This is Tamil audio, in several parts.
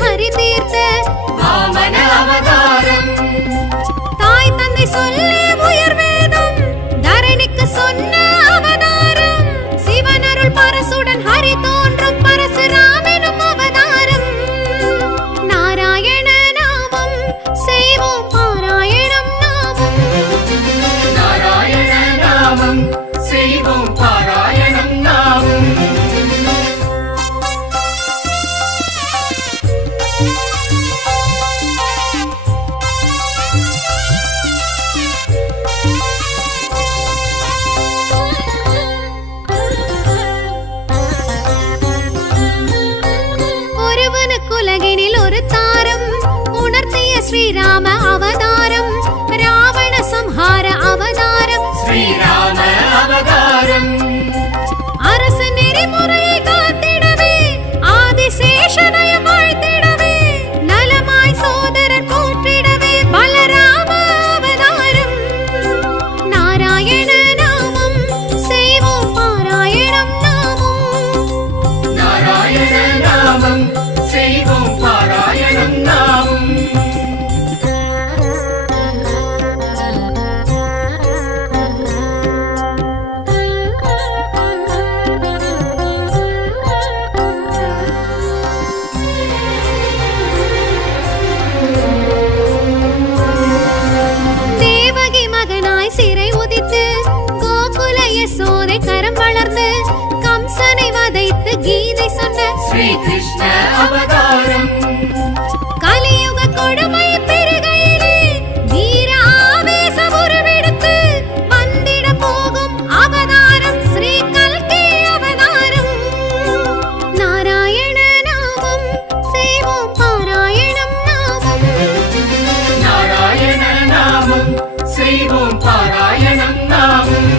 ஹரி தீர்த்த வாமன அவதாரம். தாய் தந்தை சொல்லி உயர் வேதம் தரணிக்கு சொன்ன அவதாரம். சிவனருள் பரசுடன் ஹரி தோன்றும் பரசுராமெனும் அவதாரம். நாராயண நாமம் செய்வோம் பாராயணம் நாமம். நாராயண நாமம் செய்வோம் பாராயணம் நாமம். ஒருவனுக்குலகினில் ஒரு தாரம் உணர்த்திய ஸ்ரீராம அவதாரம். ராவண சம்ஹார அவதாரம். ஸ்ரீராம அவதாரம். அரசு நெறிமுறையை காத்திடவே ஆதிசேஷனயம் வாழ்த்திடவே நலமாய் சோதரர் போற்றிடவே பலராம அவதாரம். நாராயண நாமம் செய்வோம் பாராயணம் நாமம். நாராயண நாமம் செய்வோம் பாராயணம் நாமம். தேவகி மகனாய் சிறை உதித்து கோகுல யசோதை கரம் வளர்ந்து கம்சனை வதைத்து கீதை சொன்ன ஸ்ரீ கிருஷ்ண அவதாரம். கலியுக கொடுமை பெருகையிலே வீர ஆவேசம் உருவெடுத்து வந்திட போகும் அவதாரம். ஸ்ரீ கல்கி அவதாரம். நாராயண நாமம் செய்வோம் பாராயணம் நாமம். நாராயண நாமம் செய்வோம் பாராயணம் நாமம்.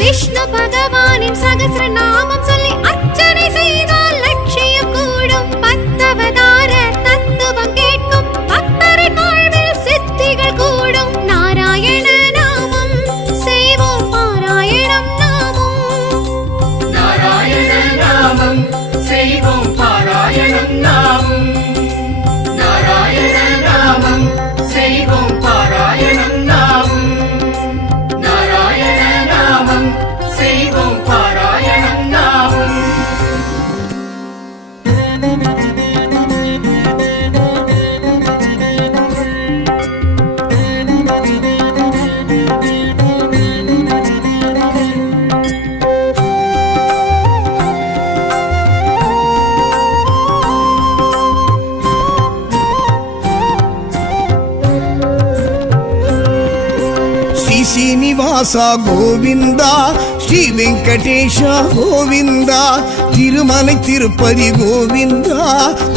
விஷ்ணு பகவானின் சகஸ்ர நாமம் சொல்லி அர்ச்சனை செய்தால் லட்சியம் கூடும். பத்தவதார தத்துவம் கேட்கும் பக்தரின் வாழ்வில் சித்திகள் கூடும். நாராயண நாமம் செய்வோம் பாராயணம் நாமம். நாராயண நாமம் செய்வோம் பாராயணம் நாமம். நாராயண நாமம் செய்வோம் பாராயணம் நாமம். நாராயண நாமம் செய்வோம் பாராயணம் நாமம். శ్రీ శ్రీనివాస గోవింద శ్రీ వెంకటేశ గోవింద తిరుమலை తిరుపతి గోవింద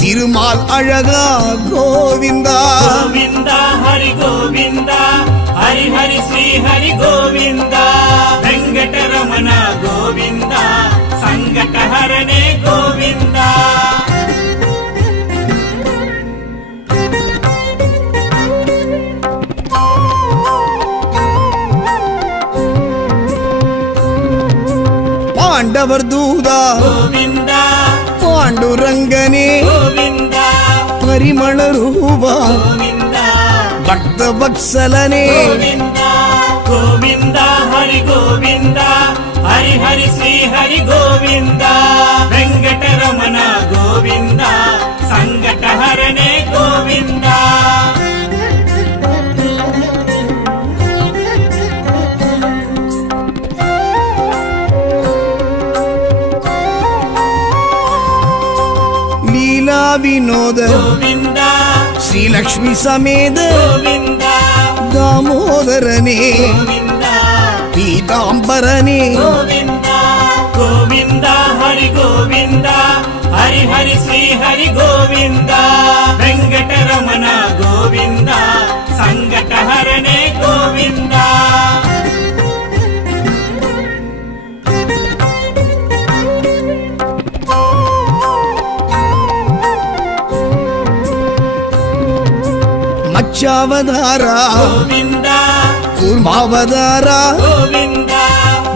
తిరుమాల్ అழகா గోవింద. గోవింద హరి గోవింద హరి హరి శ్రీ హరి గోవింద. వెంకటరమణ గోవింద సంకటహరణే గోవింద. పాండవర్ దూదా గోవింద పాండురంగనే గోవింద పరిమళ రూపా గోవింద భక్త వత్సలనే. గోవింద గోవింద హరి గోవింద హరి హరి శ్రీ హరి గోవింద. వెంకటరమణ గోవింద సంకటహరణే గోవింద. లీలా వినోద గోవింద శ్రీలక్ష్మి సమేత గోవింద దామోదరనే గోవింద పీతాంబరనే. గోవింద గోవింద హరి గోవింద హరి హరి శ్రీ హరి గోవింద. వెంకటరమణ గోవింద సంకటహరణే గోవింద. మత్స్యావతార గోవింద కూర్మావతార గోవింద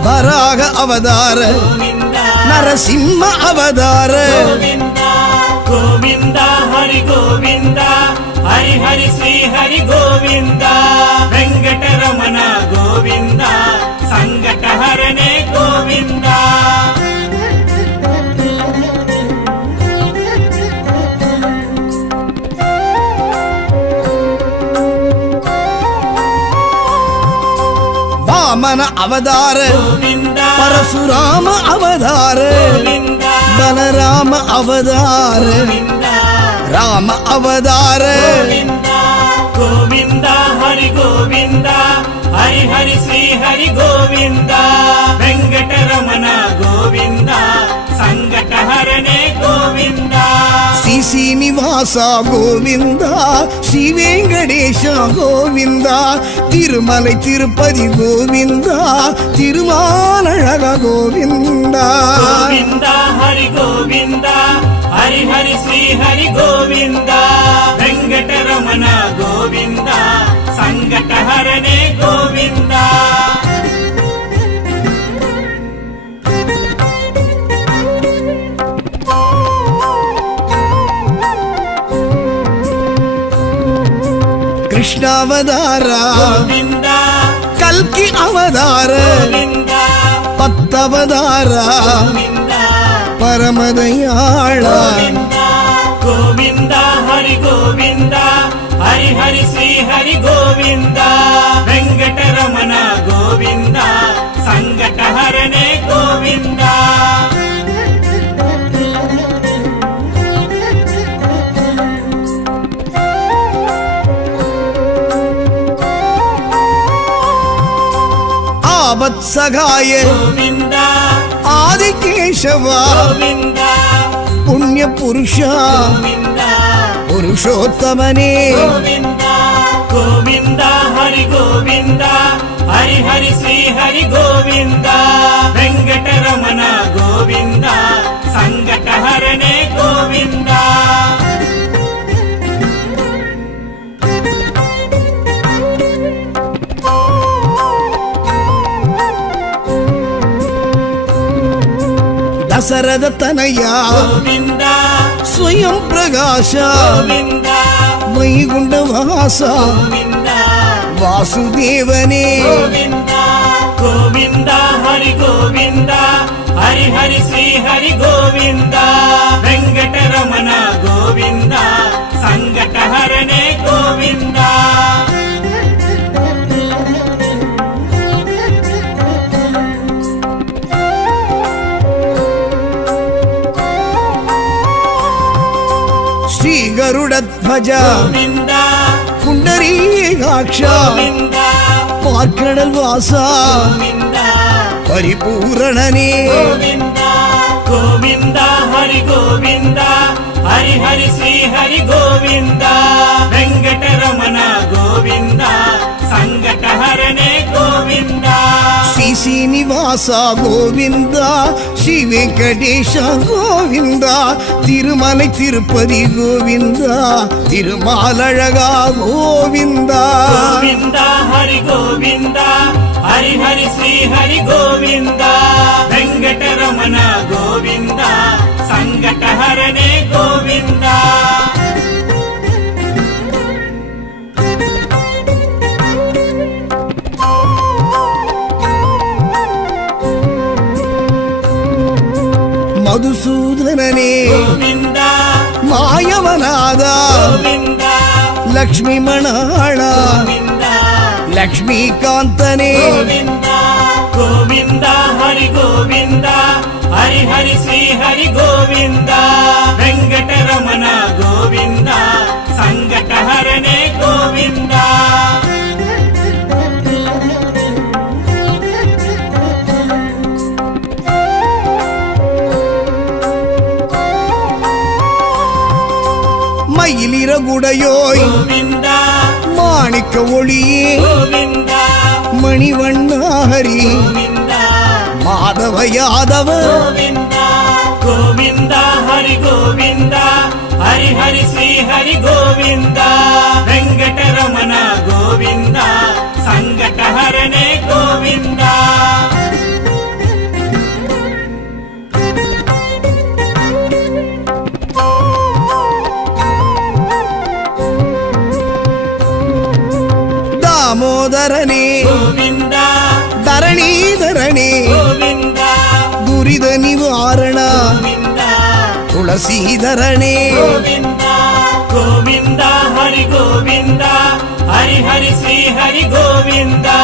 వరాహ అవతార గోవింద నరసింహ అవతార గోవింద గోవింద హరి గోవింద హరి హరి శ్రీ హరి గోవింద వెంకటరమణ గోవింద సంకటహరణే గోవింద ವಾಮನ ಅವತಾರ గోవింద ಪರಶುರಾಮ ಅವತಾರ గోవింద ಬಲರಾಮ ಅವತಾರ గోవింద ರಾಮ ಅವತಾರ గోవింద గోవింద హరి గోవింద హరి హరి శ్రీ హరి గోవింద వెంకటరమణ గోవింద సంకటహరణే గోవింద ಶ್ರೀ ಶ್ರೀನಿವಾಸ ಗೋವಿಂದ ಶ್ರೀ ವೆಂಕಟೇಶ ಗೋವಿಂದ ತಿರುಮಲೈ ತಿರುಪತಿ ಗೋವಿಂದ ತಿರುಮಾಲழக ಗೋವಿಂದ గోవింద హరి గోవింద హరి హరి శ్రీ హరి గోవింద వెంకటరమణ గోవింద సంకటహరణే గోవింద ಕೃಷ್ಣಾವತಾರ గోవింద ಕಲ್ಕಿ ಅವತಾರ గోవింద ಪತ್ತವತಾರ గోవింద ಪರಮದಯಾಳ గోవింద గోవింద హరి గోవింద హరి హరి శ్రీ హరి గోవింద వెంకటరమణ గోవింద సంకటహరణే గోవింద ಆವತ್ಸಗಾಯ గోవింద ಆದಿಕೇಶವ గోవింద ಪುಣ್ಯ ಪುರುಷ గోవింద ಪುರುಷೋತ್ತಮನೇ గోవింద గోవింద హరి గోవింద హరి హరి శ్రీ హరి గోవింద వెంకటరమణ గోవింద సంకటహరణే గోవింద ದಸರದ ತನಯ గోవింద ಸ್ವಯಂ ಪ್ರಕಾಶ గోవింద ವೈಗುಂಡ ವಾಸ గోవింద ವಾಸುದೇವನೇ గోవింద గోవింద హరి గోవింద హరి హరి శ్రీ హరి గోవింద వెంకటరమణ గోవింద సంకటహరణే గోవింద ಶ್ರೀ ಗರುಡ ಧ್ವಜ గోవింద ಪುಂಡರೀಕಾಕ್ಷ గోవింద ಪಾರ್ಕಡಲ್ ವಾಸ గోవింద ಪರಿಪೂರಣನೇ గోవింద గోవింద హరి గోవింద హరి హరి శ్రీ హరి గోవింద వెంకటరమణ గోవింద సంకటహరణే గోవింద ಶ್ರೀ ಶ್ರೀನಿವಾಸ ಗೋವಿಂದ ಶ್ರೀ ವೆಂಕಟೇಶ ಗೋವಿಂದ ತಿರುಮಲೈ ತಿರುಪತಿ ಗೋವಿಂದ ತಿರುಮಾಲழக ಗೋವಿಂದ గోవింద హరి గోవింద హరి హరి శ్రీ హరి గోవింద వెంకటరమణ గోవింద సంకటహరణే గోవింద ಮಧುಸೂದನನೇ గోవింద ಮಾಯವನಾದ గోవింద ಲಕ್ಷ್ಮೀ ಮಣಾಳ గోవింద ಲಕ್ಷ್ಮೀಕಾಂತನೇ గోవింద గోవింద హరి గోవింద హరి హరి శ్రీ హరి గోవింద వెంకటరమణ గోవింద సంకటహరణే గోవింద மயிலிறகுடையோய் గోవింద மாணிக்க ஒளியே గోవింద மணிவண்ண ஹரி గోవింద மாதவ யாதவ గోవింద గోవింద హరి గోవింద హరి హరి శ్రీ హరి గోవింద వెంకటరమణ గోవింద సంకటహరణే గోవింద தாமோதரனே கோவிந்தா தரணீதரனே கோவிந்தா துரித நிவாரண கோவிந்தா துளசீதரனே கோவிந்தா கோவிந்தா ஹரி கோவிந்தா ஹரி ஹரி ஸ்ரீ ஹரி கோவிந்தா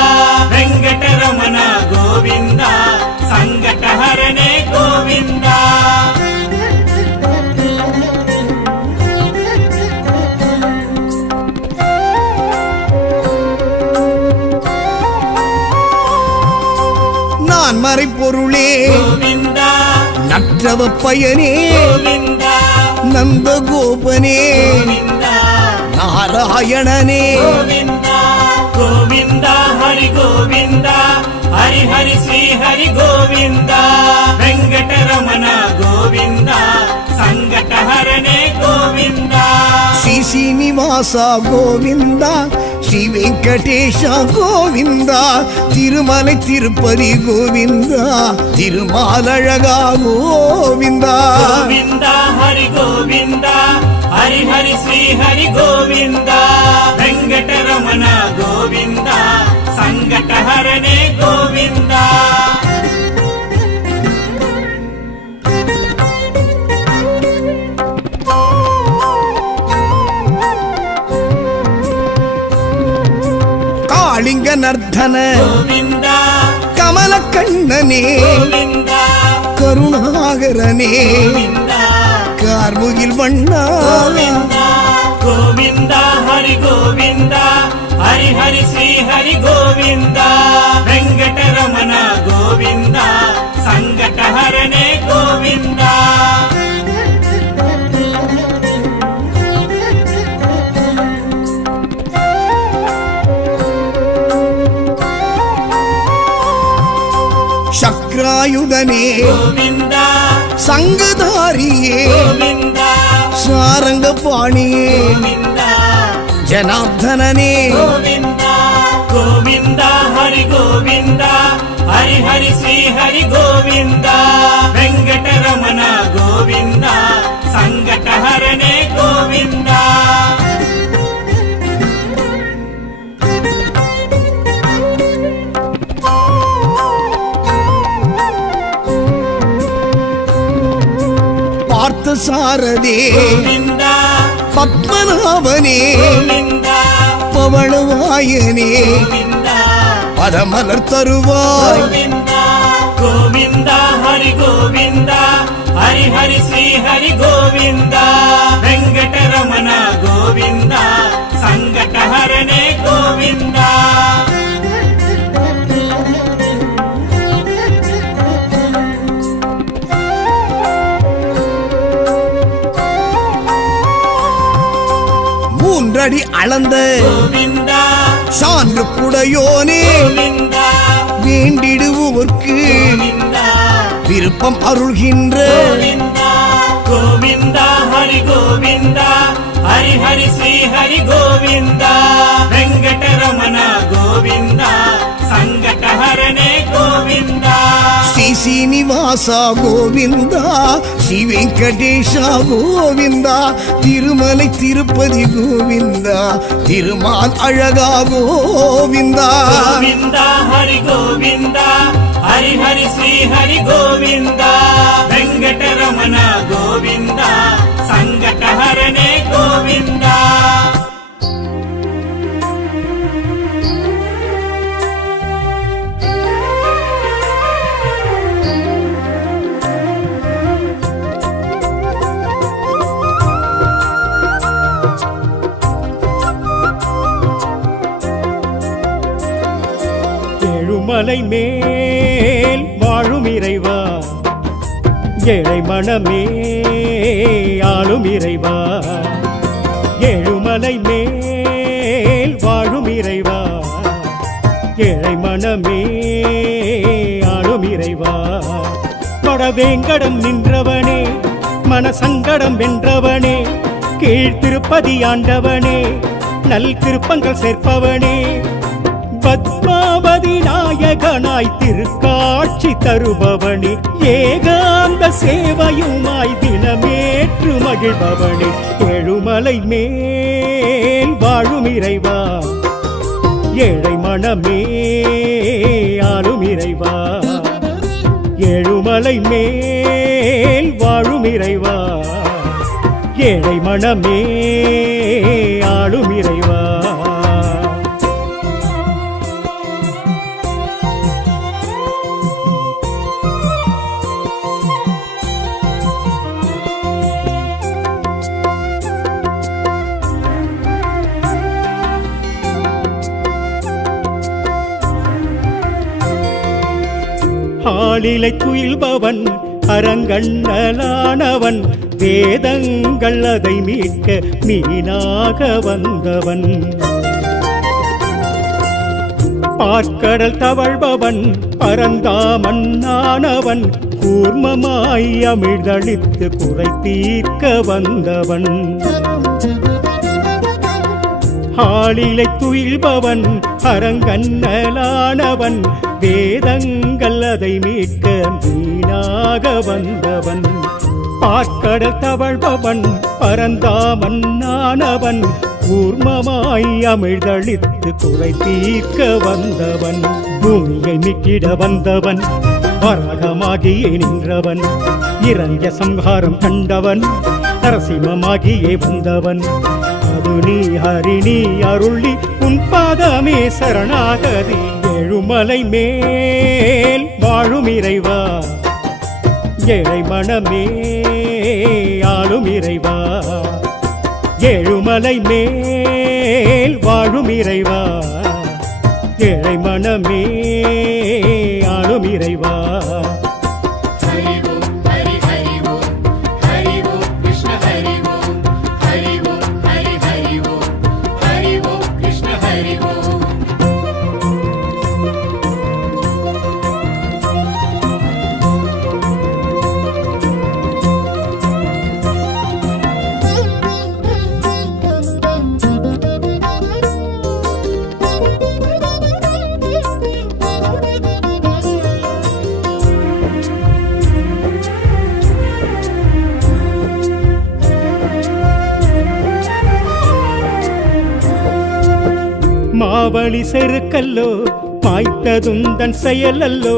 வெங்கடரமண கோவிந்தா சங்கடஹரணே கோவிந்தா நான் மறைப்பொருளே கோவிந்தா நற்றவ பயனே கோவிந்தா நந்தகோபனே கோவிந்தா நாராயணனே கோவிந்தா கோவிந்தா ஹரி கோவிந்தா ஹரி ஹரி ஸ்ரீ ஹரி கோவிந்தா வெங்கடரமண கோவிந்தா சங்கடஹரணே கோவிந்தா శ్రీ శ్రీనివాస గోవింద శ్రీ వెంకటేశ గోవింద తిరుమలై తిరుపతి గోవింద తిరుమాలழகா గోవింద கோவிந்தா ஹரி கோவிந்தா ஹரி ஹரி ஸ்ரீ ஹரி கோவிந்தா வெங்கடரமண கோவிந்தா சங்கடஹரணே கோவிந்தா காளிங்க நர்தன கோவிந்தா கமல கண்ணனே கோவிந்தா கருணாகரனே கோவிந்தா கார்முகில் வண்ணா கோவிந்தா கோவிந்தா ஹரி கோவிந்தா ஹரி ஹரி ஸ்ரீ ஹரி கோவிந்தா வெங்கடரமண கோவிந்தா சங்கடஹரணே கோவிந்தா சக்ராயுதனே கோவிந்தா சங்கதாரியே கோவிந்தா சாரங்க பாணியே கோவிந்தா ஜனார்தனனே கோவிந்தா கோவிந்தா ஹரி கோவிந்தா ஹரி ஹரி ஸ்ரீ ஹரி கோவிந்தா வெங்கடரமண கோவிந்தா சங்கடஹரணே கோவிந்தா பார்த்த சாரதே கோவிந்தா பத்மநாபனே கோவிந்தா பவளவாயனே கோவிந்தா பதமலர் தருவாய் கோவிந்தா கோவிந்தா ஹரி கோவிந்தா ஹரி ஹரி ஸ்ரீ ஹரி கோவிந்தா வெங்கடரமண கோவிந்தா சங்கடஹரணே கோவிந்தா மூன்றடி அளந்த கோவிந்தா சான்று குடையோனே கோவிந்தா வேண்டிடுவோர்க்கு கோவிந்தா விருப்பம் அருள்கின்ற கோவிந்தா கோவிந்தா ஹரி கோவிந்தா ஹரி ஹரி ஸ்ரீ ஹரி கோவிந்தா வெங்கடரமண கோவிந்தா சங்கடஹரணே கோவிந்தா శ్రీ శ్రీనివాస గోవింద శ్రీ వెంకటేశ గోవింద తిరుమలై తిరుపతి గోవింద తిరుమాల్ అழகா గోవింద கோவிந்தா ஹரி கோவிந்தா ஹரி ஹரி ஸ்ரீ ஹரி கோவிந்தா வெங்கடரமண கோவிந்தா சங்கடஹரணே கோவிந்தா ஏழுமலை மேல் வாழும் இறைவா ஏழை மனமே ஆளும் இறைவா ஏழுமலை மேல் வாழும் இறைவா ஏழை மனமே ஆளும் இறைவா வடவேங்கடம் நின்றவனே மனசங்கடம் வென்றவனே கீழ் திருப்பதி ஆண்டவனே நல் திருப்பங்கள் சேர்ப்பவனே பத்மாவதி நாயகனாய் திருக்காட்சி தருபவனே ஏகாந்த சேவையுமாய் தினமேற்று மகிழ்பவனே ஏழுமலை மேல் வாழும் இறைவா ஏழை மனமே ஆளும் இறைவா, ஏழுமலை மேல் வாழும் இறைவா, ஏழை மனமே ஆளும் இறைவா. ஆளிலை துயில்பவன் அரங்கண்ணலானவன், வேதங்கள் அதை மீட்க மீனாக வந்தவன். பார்க்கடல் தவழ்பவன் பரந்தாமன்னானவன், கூர்மமாய் அமிழ்தளித்து குறை தீர்க்க வந்தவன். ஆளிலை துயில்பவன் அரங்கண்ணலானவன், வேதங்கள் அதை மீட்க மீனாக வந்தவன். பார்க்கடல் தவழ்பவன் பரந்தாமன்னானவன், கூர்மமாய் அமிழ்தளித்து குறை தீர்க்க வந்தவன். பூமியை மீட்டிட வந்தவன், வராகமாகியே நின்றவன், இரண்ய சம்ஹாரம் கண்டவன், நரசிம்மமாகியே வந்தவன். நீ ஹரிணி அருளி உன் பாதமே சரணாகதி, ஏழுமலை மேல் வாழும் இறைவா, ஏழை மனமே ஆளும் இறைவா, ஏழுமலை மேல் வாழும் இறைவா, ஏழை மனமே ஆளும் இறைவா. மாவழி செருக்கல்லோ மாய்த்ததுந்தன் செயலல்லோ,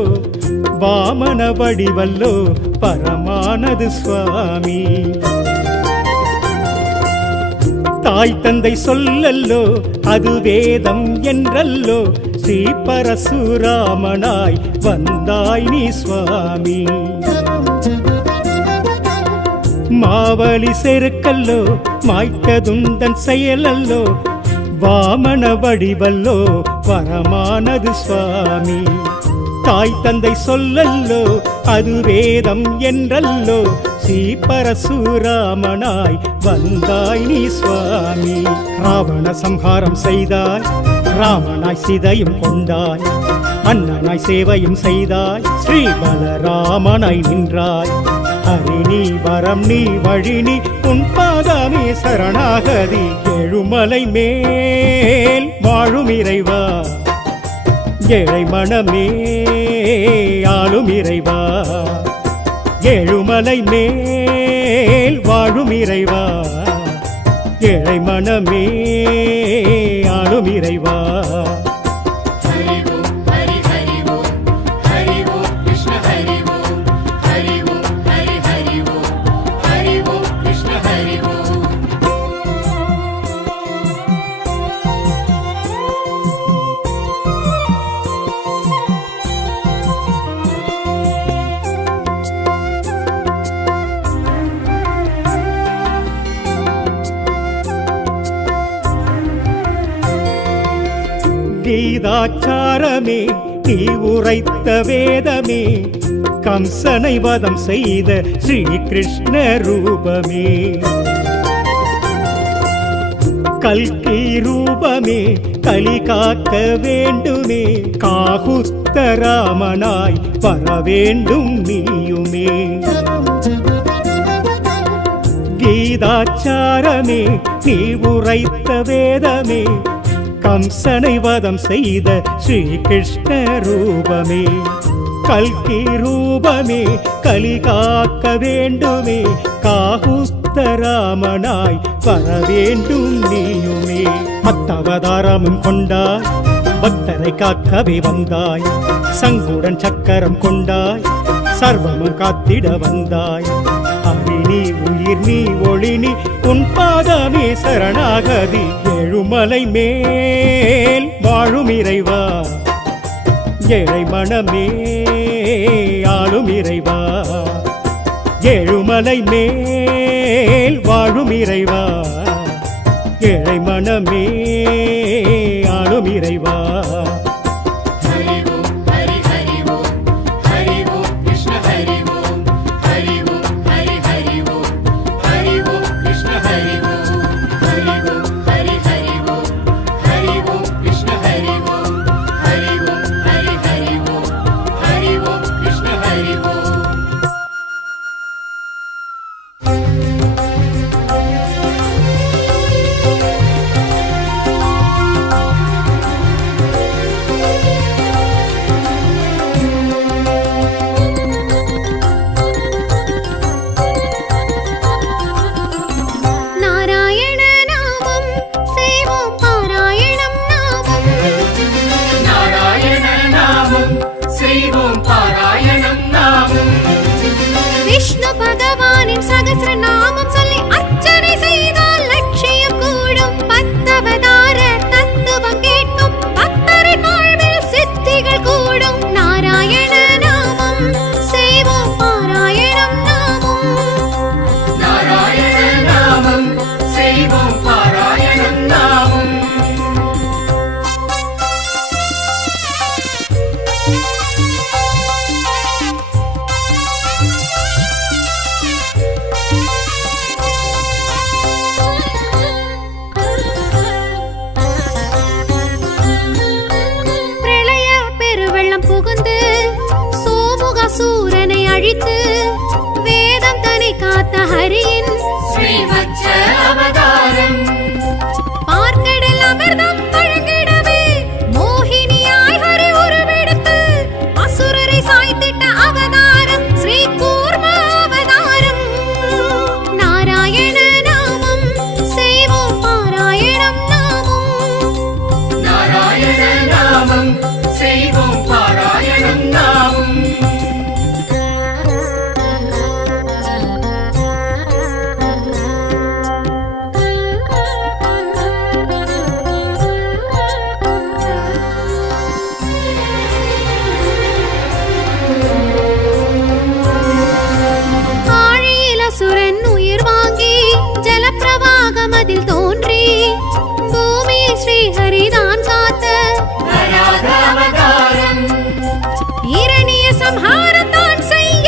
வாமன வடிவல்லோ பரமானது சுவாமி. தாய் தந்தை சொல்லல்லோ அது வேதம் என்றல்லோ, ஸ்ரீ பரசுராமனாய் வந்தாய் நீ சுவாமி. மாவழி செருக்கல்லோ மாய்த்ததுந்தன் செயலல்லோ, வாமன வடிவல்லோ பரமானது சுவாமி. தாய் தந்தை சொல்லல்லோ அது வேதம் என்றல்லோ, ஸ்ரீ பரசுராமனாய் வந்தாய் நீ சுவாமி. ராவண சம்ஹாரம் செய்தாய், ராமனாய் சீதையும் கொண்டாய், அண்ணனாய் சேவையும் செய்தாய், ஸ்ரீ பலராமனாய் நின்றாய். ஹரிணி வரம் நீ வழினி உன் பாதமே சரணாகதி, ஏழுமலை மேல் வாழும் இறைவா, ஏழை மனமே ஆளும் இறைவா, ஏழுமலை மேல் வாழும் இறைவா, ஏழை மனமே ஆளும் இறைவா. கீதாச்சாரமே நீ உரைத்த வேதமே, கம்சனை வதம் செய்த ஸ்ரீ கிருஷ்ண ரூபமே. கல்கி ரூபமே கலி காக்க வேண்டுமே, காகுஸ்த ராமனாய் வர வேண்டும் நீயுமே. கீதாச்சாரமே நீ உரைத்த வேதமே, கம்சனை வதம் செய்த ஸ்ரீ கிருஷ்ண ரூபமே. கல்கி ரூபமே கலி காக்க வேண்டுமே, காகுஸ்த ராமனாய் வர வேண்டும் நீயுமே. மத்தவதாரமும் கொண்டாய், பக்தரை காக்கவே வந்தாய், சங்குடன் சக்கரம் கொண்டாய், சர்வமும் காத்திட வந்தாய். அரி நீ உயிர் நீ ஒளி நீ, உன் பாதமே சரணாகதி. ஏழுமலை மேல் வாழும் இறைவா, ஏழை மனமே ஆளும் இறைவா. ஏழுமலை மேல் வாழும் இறைவா, ஏழை மனமே ஆளும் இறைவா. ஹரி ஓம் ஹரி ஹரி ஓம் ஹரி ஓம் கிருஷ்ண ஹரி ஓம் ஹரி ஓம் ஹரி ஹரி ஓம் ஹரி ஓம் கிருஷ்ண ஹரி ஓம் ஹரி ஓம் ஹரி ஹரி ஓம் ஹரி ஓம் கிருஷ்ண ஹரி ஓம் ஹரி ஓம் ஹரி ஹரி ஓம் ஹரி ஓம் கிருஷ்ண ஹரி ஓம். நாராயண நாமம் செய்வோம் பாராயணம் நாமம். நாராயண நாமம் செய்வோம் பாராயணம் நாமம். விஷ்ணு பகவானின் சகஸ்ர நாமம் சொல்லி அர்ச்சனை செய்தால் லட்சியம் கூடும். பத்தவதார தத்துவம் கேட்கும் பக்தரின் வாழ்வில் சித்திகள் கூடும். நாராயண நாமம் செய்வோம் பாராயணம் நாமம். நாராயண நாமம் செய்வோம் பாராயணம் நாமம். பிரளய பெருவெள்ளம் புகுந்து சோமுகாசூரனை அழித்து வேதம் தன்னை காத்த ஹரியின் ஸ்ரீவத்ச அவதாரம் பார்க்கடல் அமிர்தம் வழங்கிடவே மோகினியாய் ஹரி உருவெடுத்து அசுரரை சாய்த்திட்ட அவதாரம் ஸ்ரீ கூர்ம அவதாரம். நாராயண நாமம் செய்வோம் பாராயணம் நாமம். நாராயண நாமம் செய்வோம் பாராயணம் நாமம். ஆழியில் அசுரன் உயிர் வாங்கி ஜலப்பிரவாகம் அதில் தோன்றி பூமியை ஸ்ரீஹரிதான் காத்த வராக அவதாரம் இரணிய சம்ஹாரம் தான் செய்ய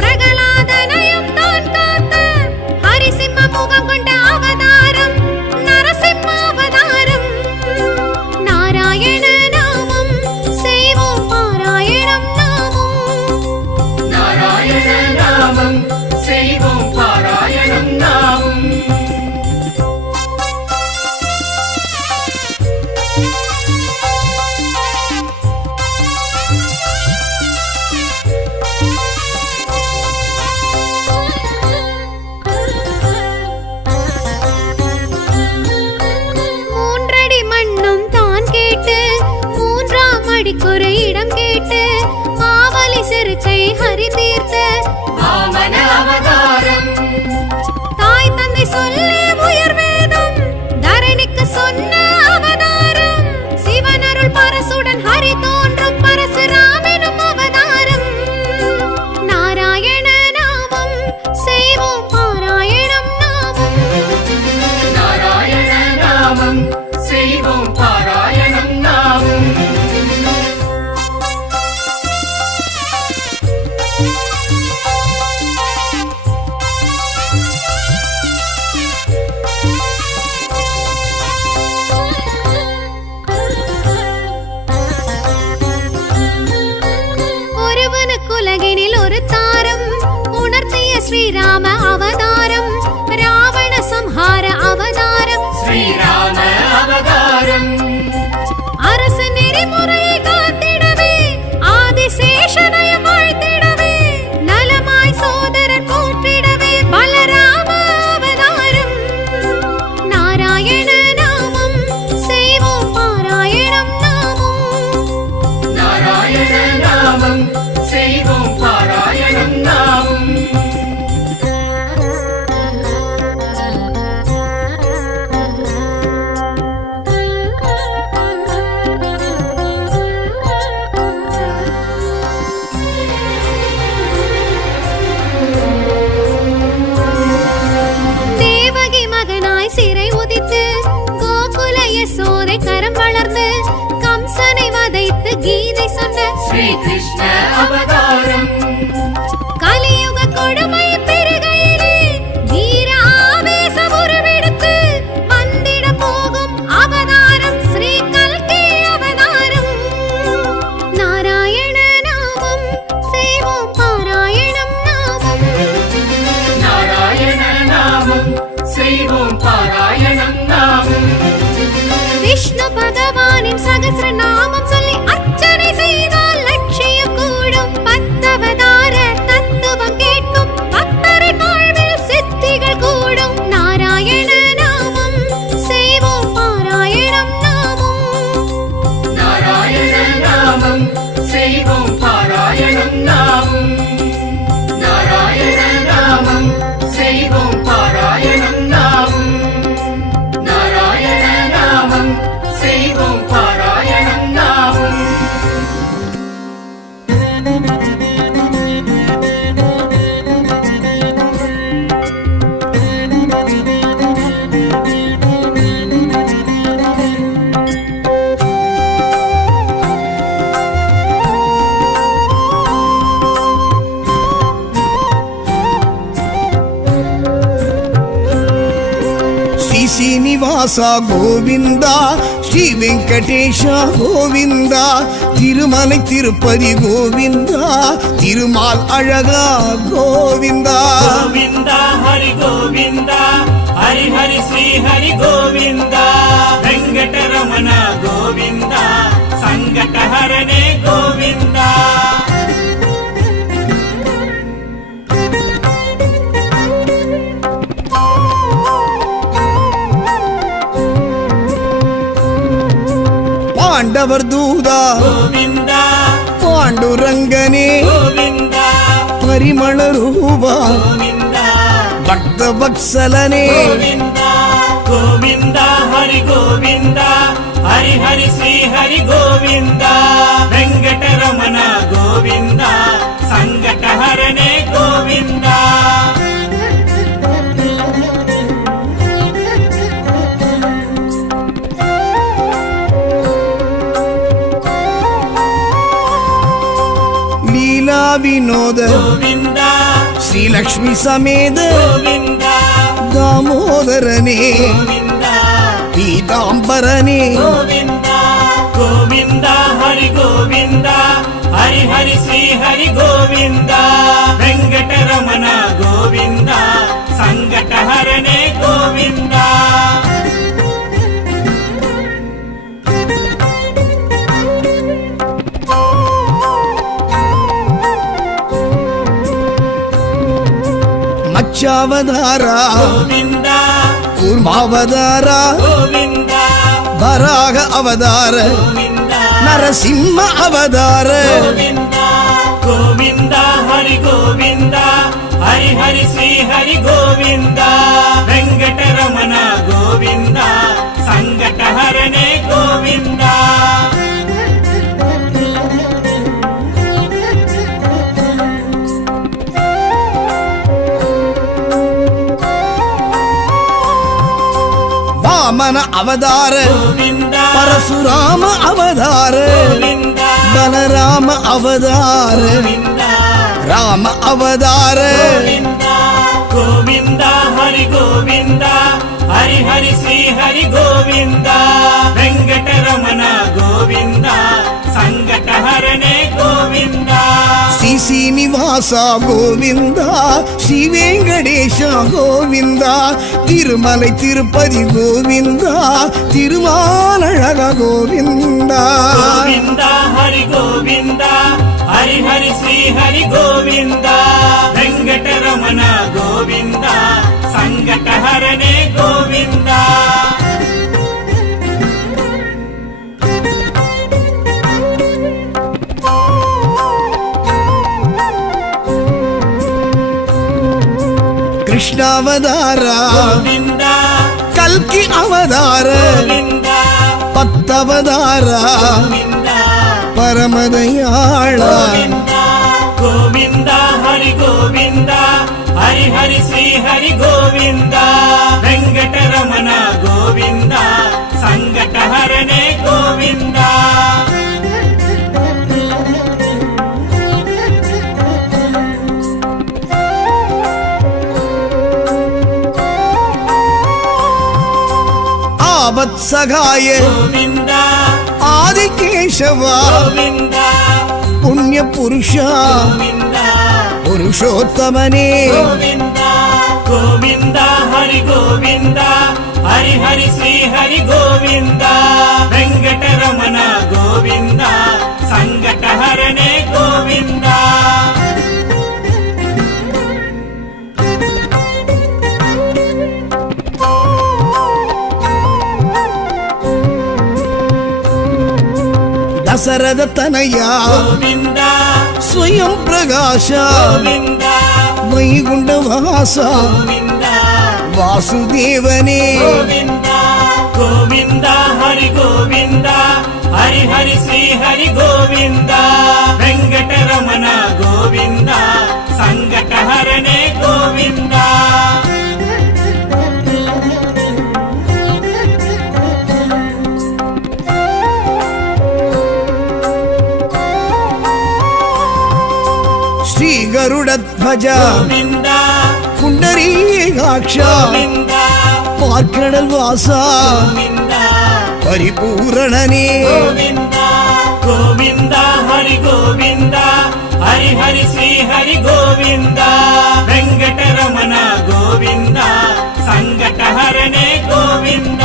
பிரகலாதனையும் தான் காத்த ஹரிசிம்ம முகம் கொண்ட அவதாரம் நரசிம்ம அவதாரம். நாராயண நாமம் செய்வோம் பாராயணம் நாமம். நாராயண நாமம் செய்வோம் பாராயணம் நாமம். மூன்றடி மண்ணும் தான் கேட்டு மூன்றாம் அடிக்குறை இடம் கேட்டு மாவலி செருக்கை ஹரி தீர்த்த வாமன அவதாரம் தாய் தந்தை சொல்லி உயர் வேதம் தரணிக்கு சொன்ன அவதாரம். சிவனருள் பரசுடன் ஹரி தோன்றும் பரசுராமெனும் அவதாரம். நாராயண நாமம் செய்வோம் பாராயணம் நாமம். நாராயண நாமம் செய்வோம் பாராயணம் நாமம். பிறந்து கம்சனை வதைத்து கீதை சொன்ன ஸ்ரீ கிருஷ்ண அவதாரம் கலியுக கொடுமை பெருகையிலே வீர ஆவேச உருவெடுத்து வந்திட போகும் அவதாரம் ஸ்ரீ கல்கி அவதாரம். நாராயண நாமம் செய்வோம் பாராயணம் நாமம். நாராயண நாமம் செய்வோம் பாராயணம் நாமம். விஷ்ணு பகவானின் சகஸ்ர நாமம் சொல்லி அர்ச்சனை செய்தால் லட்சியம் கூடும். பத்தவதார தத்துவம் கேட்கும் பக்தரின் வாழ்வில் சித்திகள் கூடும். நாராயண நாமம் செய்வோம் பாராயணம் நாமம். நாராயண நாமம் செய்வோம் பாராயணம் நாமம். நாராயண நாமம் செய்வோம் பாராயணம் நாமம். நாராயண நாமம் செய்வோம் பாராயணம் நாமம். శ్రీ శ్రీనివాస గోవింద శ్రీ వెంకటేశ గోవింద తిరుమலை తిరుపతి గోవింద తిరుమాల్ అழகா గోవింద గోవింద హరి గోవింద హరి హరి శ్రీ హరి గోవింద వెంకటరమణ గోవింద సంకటహరణే గోవింద. పాండవర్ దూదా గోవింద పాండురంగనే గోవింద పరిమళ రూపా గోవింద భక్త వత్సలనే గోవింద గోవింద హరి గోవింద హరి హరి శ్రీ హరి గోవింద వెంకటరమణ గోవింద సంకటహరణే గోవింద. లీలా వినోద గోవింద శ్రీలక్ష్మి సమేత గోవింద దామోదరనే గోవింద పీతాంబరనే గోవింద గోవింద హరి గోవింద హరి హరి శ్రీ హరి గోవింద వెంకటరమణ గోవింద సంకటహరణే గోవింద. మత్స్యావతార గోవింద కూర్మావతార గోవింద వరాహ అవతార గోవింద నరసింహ అవతార గోవింద గోవింద హరి గోవింద హరి హరి శ్రీ హరి గోవింద వెంకటరమణ గోవింద సంకటహరణే గోవింద. వామన అవతార గోవింద పరశురామ అవతార గోవింద బలరామ అవతార గోవింద రామ అవతార గోవింద గోవింద హరి గోవింద హరి హరి శ్రీ హరి గోవింద వెంకటరమణ గోవింద సంకటహరణే గోవింద. శ్రీ శ్రీనివాస గోవింద శ్రీ వెంకటేశ గోవింద తిరుమலை తిరుపతి గోవింద తిరుమాలழக గోవింద గోవింద హరి గోవింద హరి హరి శ్రీ హరి గోవింద వెంకటరమణ గోవింద సంకటహరణే గోవింద. కృష్ణావతార గోవింద కల్కి అవతార గోవింద పత్తవతార గోవింద పరమదయాళ గోవింద గోవింద హరి గోవింద హరి హరి శ్రీ హరి గోవింద వెంకటరమణ గోవింద ಗೋವಿಂದ ಸಂಕಟಹರನೇ ಗೋವಿಂದ ஆபத்சகாய ಗೋವಿಂದ ஆதிகேசவ ಗೋವಿಂದ புண்ணிய புருஷா ಗೋವಿಂದ புருஷோத்தமனே ಗೋವಿಂದ ಗೋವಿಂದ ಹರಿ ಗೋವಿಂದ ಹರಿ ಹರಿ ಶ್ರೀ ಹರಿ ಗೋವಿಂದ ವೆಂಕಟರಮಣ ಗೋವಿಂದ ಸಂಕಟಹರನೇ ಗೋವಿಂದ தசரத தனயா ಗೋವಿಂದ ஸ்வயம் பிரகாஷ ಗೋವಿಂದ வைகுண்ட வாசா ಗೋವಿಂದ வாசுதேவனே ಗೋವಿಂದ ಗೋವಿಂದ ಹರಿ ಗೋವಿಂದ ಹರಿ ಹರಿ ಶ್ರೀ ಹರಿ ಗೋವಿಂದ ವೆಂಕಟರಮಣ ಗೋವಿಂದ ಸಂಕಟಹರನೇ ಗೋವಿಂದ ஸ்ரீ கருடத்வஜ ಗೋವಿಂದ புண்டரீகாட்சா ಗೋವಿಂದ பார்க்கடல் வாசா ಗೋವಿಂದ பரிபூரணனே ಗೋವಿಂದ ಗೋವಿಂದ ಹರಿ ಗೋವಿಂದ ಹರಿ ಹರಿ ಶ್ರೀ ಹರಿ ಗೋವಿಂದ ವೆಂಕಟರಮಣ ಗೋವಿಂದ ಸಂಕಟಹರನೇ ಗೋವಿಂದ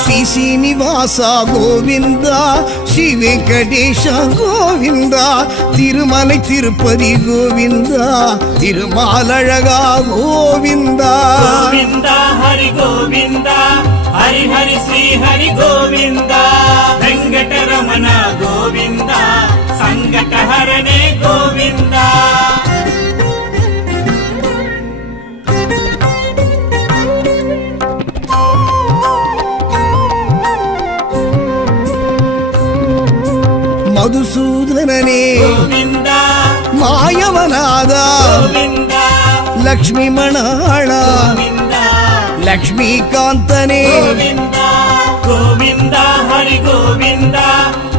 ஸ்ரீ சீனிவாசா கோவிந்தா ஸ்ரீ வெங்கடேஷ கோவிந்தா திருமலை திருப்பதி கோவிந்தா திருமாலழகா கோவிந்தா ಗೋವಿಂದ ಹರಿ ಗೋವಿಂದ ಹರಿ ಹರಿ ಶ್ರೀ ಹರಿ ಗೋವಿಂದ ವೆಂಕಟರಮಣ ಗೋವಿಂದ ಸಂಕಟಹರನೇ ಗೋವಿಂದ மதுசூதனனே ಗೋವಿಂದ மாயவநாதா ಗೋವಿಂದ லக்ஷ்மி மணாளா ಗೋವಿಂದ லக்ஷ்மிகாந்தனே ಗೋವಿಂದ ಗೋವಿಂದ ಹರಿ ಗೋವಿಂದ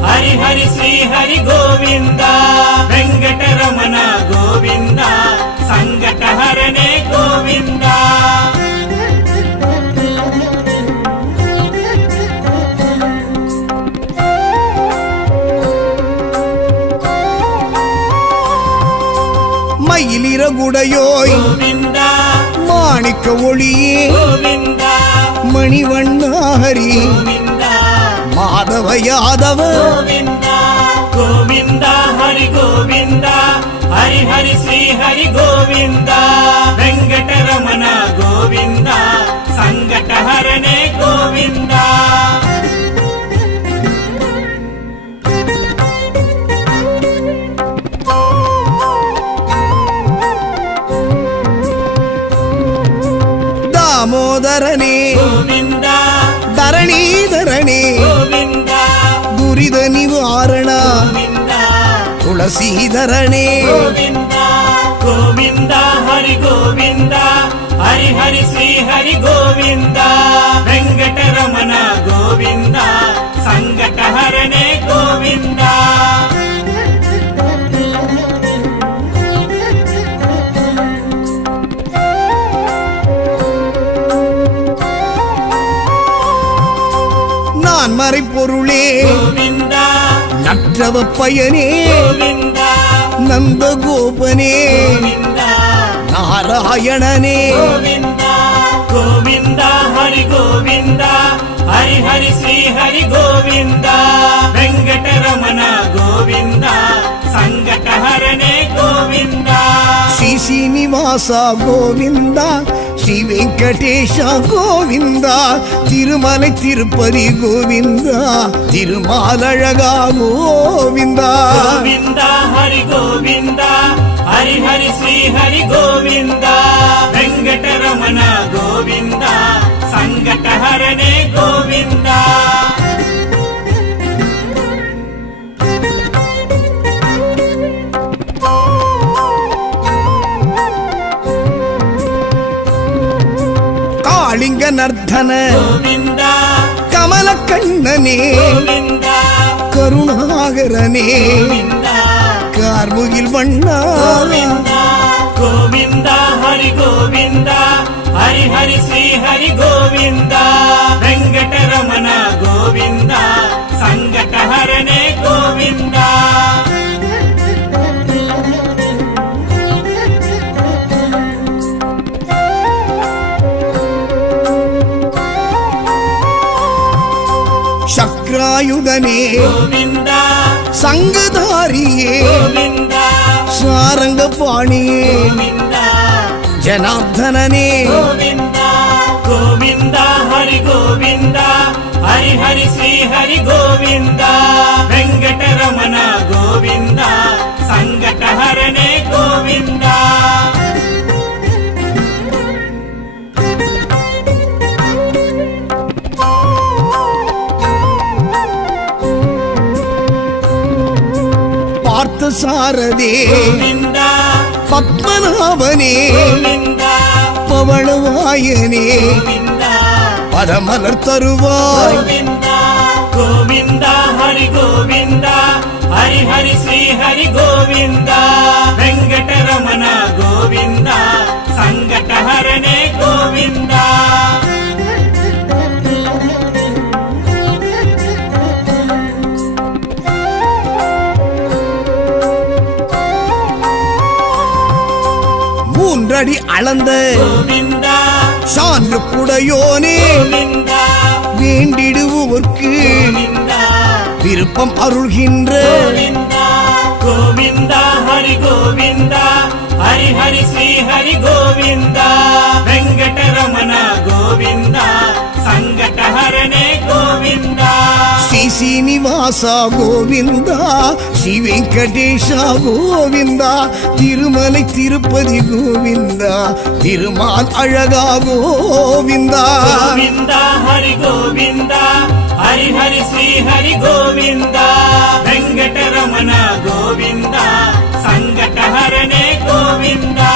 ಹರಿ ಹರಿ ಶ್ರೀ ಹರಿ ಗೋವಿಂದ ವೆಂಕಟರಮಣ ಗೋವಿಂದ ಸಂಕಟಹರನೇ ಗೋವಿಂದ மயிலிறகுடையோய் ಗೋವಿಂದ மாணிக்க ஒளியே ಗೋವಿಂದ மணிவண்ணாஹரி ಗೋವಿಂದ மாதவ யாதவ ಗೋವಿಂದ ಗೋವಿಂದ ಹರಿ ಗೋವಿಂದ ಹರಿ ಹರಿ ಶ್ರೀ ಹರಿ ಗೋವಿಂದ ವೆಂಕಟರಮಣ ಗೋವಿಂದ ಸಂಕಟಹರನೇ ಗೋವಿಂದ தாமோதரனே ಗೋವಿಂದ தரணீதரனே ಗೋವಿಂದ துரித நிவாரண ಗೋವಿಂದ துளசீதரனே ಗೋವಿಂದ ಗೋವಿಂದ ಹರಿ ಗೋವಿಂದ ಹರಿ ಹರಿ ಶ್ರೀ ಹರಿ ಗೋವಿಂದ ವೆಂಕಟರಮಣ ಗೋವಿಂದ ಸಂಕಟಹರನೇ ಗೋವಿಂದ நான் மறைப்பொருளே ಗೋವಿಂದ நற்றவ பயனே ಗೋವಿಂದ நந்தகோபனே ಗೋವಿಂದ நாராயணனே ಗೋವಿಂದ ಗೋವಿಂದ ಹರಿ ಗೋವಿಂದ ಹರಿ ಹರಿ ಶ್ರೀ ಹರಿ ಗೋವಿಂದ ವೆಂಕಟರಮಣ ಗೋವಿಂದ ಸಂಕಟಹರನೇ ಗೋವಿಂದ ஸ்ரீ சீனிவாசா கோவிந்தா ஸ்ரீ வெங்கடேஷ கோவிந்தா திருமலை திருப்பதி கோவிந்தா திருமாலழகா கோவிந்தா ಗೋವಿಂದ ಹರಿ ಗೋವಿಂದ ಹರಿ ಹರಿ ಶ್ರೀ ಹರಿ ಗೋವಿಂದ ವೆಂಕಟರಮಣ ಗೋವಿಂದ ಸಂಕಟಹರನೇ ಗೋವಿಂದ காளிங்க நர்த்தன ಗೋವಿಂದ கண்ணனே கோவிந்தா கருணாகரனே கோவிந்தா கார்முகில் வண்ணா கோவிந்தா கோவிந்தா ஹரி கோவிந்தா ஹரி ஹரி ஸ்ரீ ஹரி கோவிந்தா வெங்கடரமண கோவிந்தா சங்கடஹரனே கோவிந்தா சக்ராயுதனே கோவிந்தா சங்கதாரியே கோவிந்தா சாரங்க பாணியே கோவிந்தா ஜனார்தனனே கோவிந்தா கோவிந்தா ஹரி கோவிந்தா ஹரி ஹரி ஸ்ரீ ஹரி கோவிந்தா வெங்கடரமண கோவிந்தா சங்கடஹரனே கோவிந்தா பார்த்த சாரதே கோவிந்தா பத்மநாபனே கோவிந்தா பவளவாயனே கோவிந்தா பதமலர் தருவாய் கோவிந்தா கோவிந்தா ஹரி கோவிந்தா ஹரி ஹரி ஸ்ரீ ஹரி கோவிந்தா வெங்கடரமண கோவிந்தா சங்கடஹரனே கோவிந்தா மூன்றடி அளந்த கோவிந்தா சான்று புடையோனே கோவிந்தா வேண்டிடுவோர்க்கு கோவிந்தா விருப்பம் அருள்கின்ற கோவிந்தா கோவிந்தா ஹரி கோவிந்தா ஹரி ஹரி ஸ்ரீ ஹரி கோவிந்தா வெங்கடரமண கோவிந்தா சங்கடஹரனே கோவிந்தா ஸ்ரீ சீனிவாசா கோவிந்தா ஸ்ரீ வெங்கடேஷா கோவிந்தா திருமலை திருப்பதி கோவிந்தா திருமால் அழகா கோவிந்தா கோவிந்தா ஹரி கோவிந்தா ஹரி ஹரி ஸ்ரீ ஹரி கோவிந்தா வெங்கடரமண கோவிந்தா சங்கடஹரனே கோவிந்தா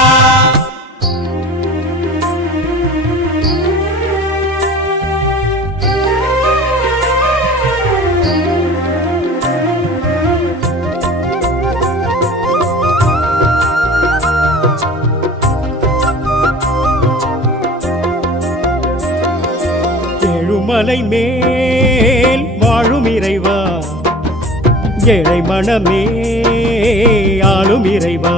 ஏழுமலை மேல் வாழும் இறைவா ஏழை மனமே ஆளும் இறைவா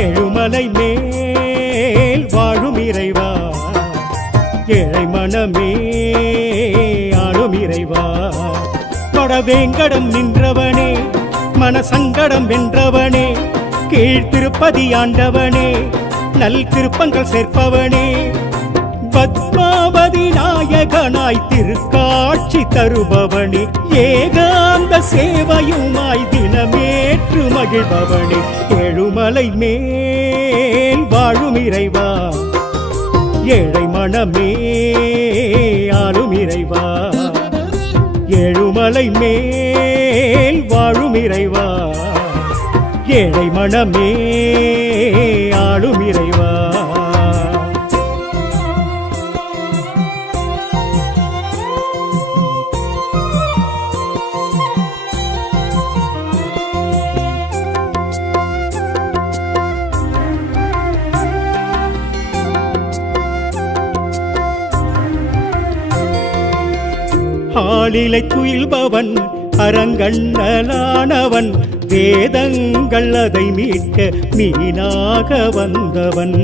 ஏழுமலை மேல் வாழும் இறைவா ஏழை மனமே ஆளும் இறைவா தொடவேங்கடம் நின்றவனே மனசங்கடம் வென்றவனே கீழ்த்திருப்பதி ஆண்டவனே நல் திருப்பங்கள் சேர்ப்பவனே பத்மாவதி நாயகனாய் திருக்காட்சி தருபவனே ஏகாந்த சேவையுமாய் தினமேற்று மகிழ்பவனே ஏழுமலை மேல் வாழும் இறைவா ஏழை மனமே ஆளும் இறைவா ஏழுமலை மேல் வாழும் இறைவா ஏழை மனமே ஆளும் இறைவா ஆளிலை துயில்பவன் அரங்கண்ணலானவன் வேதங்கள் அதை மீட்க மீனாக வந்தவன்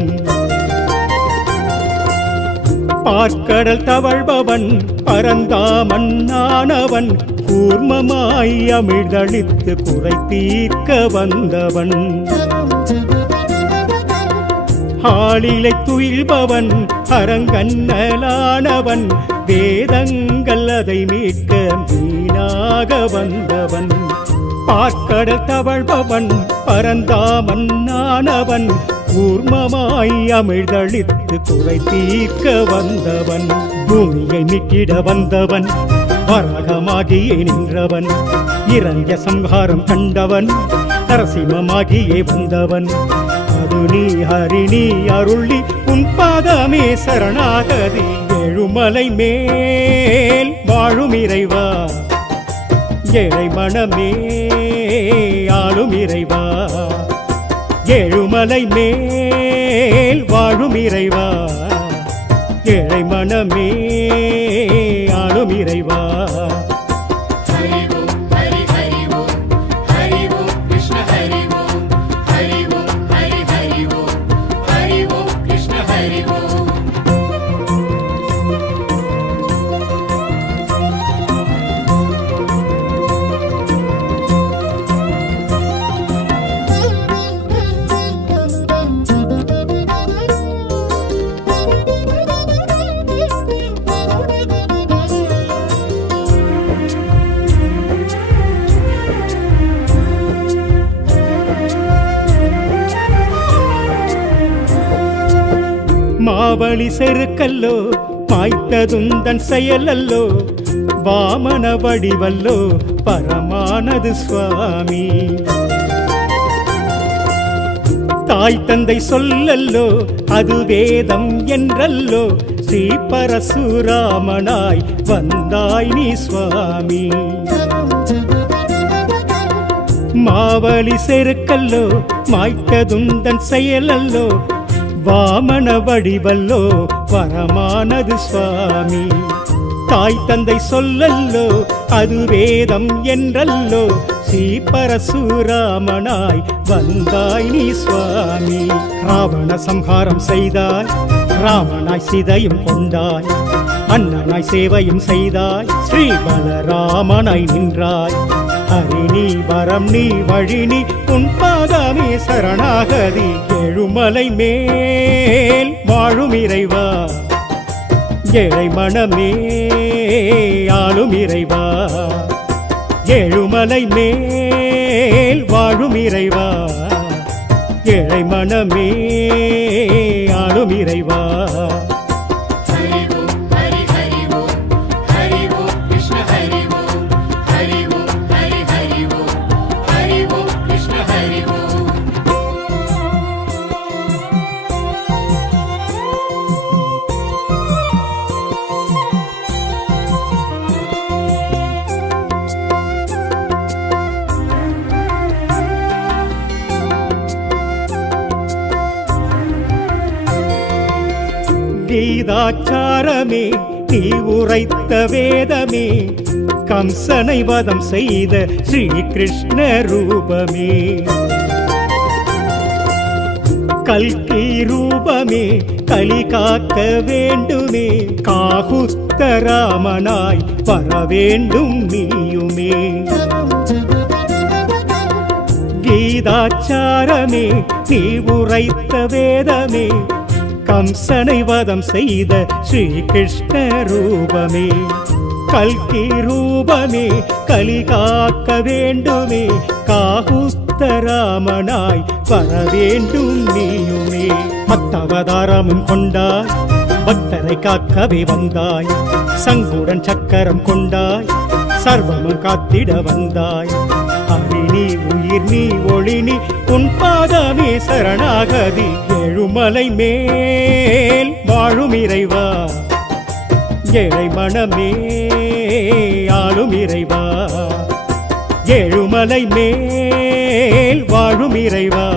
பார்க்கடல் தவழ்பவன் பரந்தாமன்னானவன் கூர்மமாய் அமிழ்தளித்து குறை தீர்க்க வந்தவன் ஆளிலை துயில்பவன் அரங்கண்ணலானவன் வேதங்கள் அதை மீட்க மீனாக வந்தவன் பார்க்கடல் தவழ்பவன் பரந்தாமன்னானவன் கூர்மமாய் அமிழ்தளித்து குறை தீர்க்க வந்தவன் பூமியை மீட்டிட வந்தவன் வராகமாகியே நின்றவன் இரண்ய சம்ஹாரம் கண்டவன் நரசிம்மமாகியே வந்தவன் அது நீ ஹரி நீ அருளி உன் பாதமே சரணாகதி ஏழுமலை மேல் வாழும் இறைவா, ஏழை மனமே ஆளும் இறைவா. ஏழுமலை மேல் வாழும் இறைவா, ஏழை மனமே ஆளும் இறைவா. हरि ओम हरि हरि ओम हरि ओम कृष्ण हरि ओम हरि ओम हरि हरि ओम हरि ओम कृष्ण हरि ओम மாவழி செருக்கல்லோ மாய்த்ததுந்தன் செயலல்லோ, வாமன வடிவல்லோ பரமானது சுவாமி. தாய் தந்தை சொல்லல்லோ அது வேதம் என்றல்லோ, ஸ்ரீ பரசுராமனாய் வந்தாய் நீ சுவாமி. மாவழி செருக்கல்லோ மாய்த்ததுந்தன் செயலல்லோ, வாமன வடிவல்லோ பரமானது சுவாமி. தாய் தந்தை சொல்லல்லோ அது வேதம் என்றல்லோ, ஸ்ரீ பரசுராமனாய் வந்தாய் நீ சுவாமி. ராவண சம்ஹாரம் செய்தாய், ராமனாய் சீதையும் கொண்டாய், அண்ணனாய் சேவையும் செய்தாய், ஸ்ரீ பலராமனாய் நின்றாய். ஹரி நீ வரம் நீ வழி நீ உன் பாதமே சரணாகதி. ஏழுமலை மேல் வாழும் இறைவா, ஏழை மனமே ஆளும் இறைவா. ஏழுமலை மேல் வாழும் இறைவா, ஏழை மனமே ஆளும் இறைவா. हरि ओम हरि हरि ओम हरि ओम कृष्ण हरि ओम हरि ओम हरि हरि ओम हरि ओम कृष्ण हरि ओम கீதாச்சாரமே நீ உரைத்த வேதமே, கம்சனை வதம் செய்த ஸ்ரீ கிருஷ்ண ரூபமே. கல்கி ரூபமே கலி காக்க வேண்டுமே, காகுஸ்த ராமனாய் வர வேண்டும் நீயுமே. கீதாச்சாரமே நீ உரைத்த வேதமே, கம்சனை வதம் செய்த ஸ்ரீ கிருஷ்ண ரூபமே. கல்கி ரூபமே கலி காக்க வேண்டுமே, காகுஸ்த ராமனாய் வர வேண்டும் நீயுமே. மத்தவதாரமும் கொண்டாய், பக்தரை காக்கவே வந்தாய், சங்குடன் சக்கரம் கொண்டாய், சர்வமும் காத்திட வந்தாய். ஹரி நீ உயிர் நீ ஒளி நீ உன் பாதமே சரணாகதி. ஏழுமலை மேல் வாழும் இறைவா, ஏழை மனமே ஆளும் இறைவா. ஏழுமலை மேல் வாழும் இறைவா,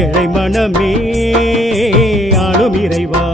ஏழை மனமே ஆளும் இறைவா.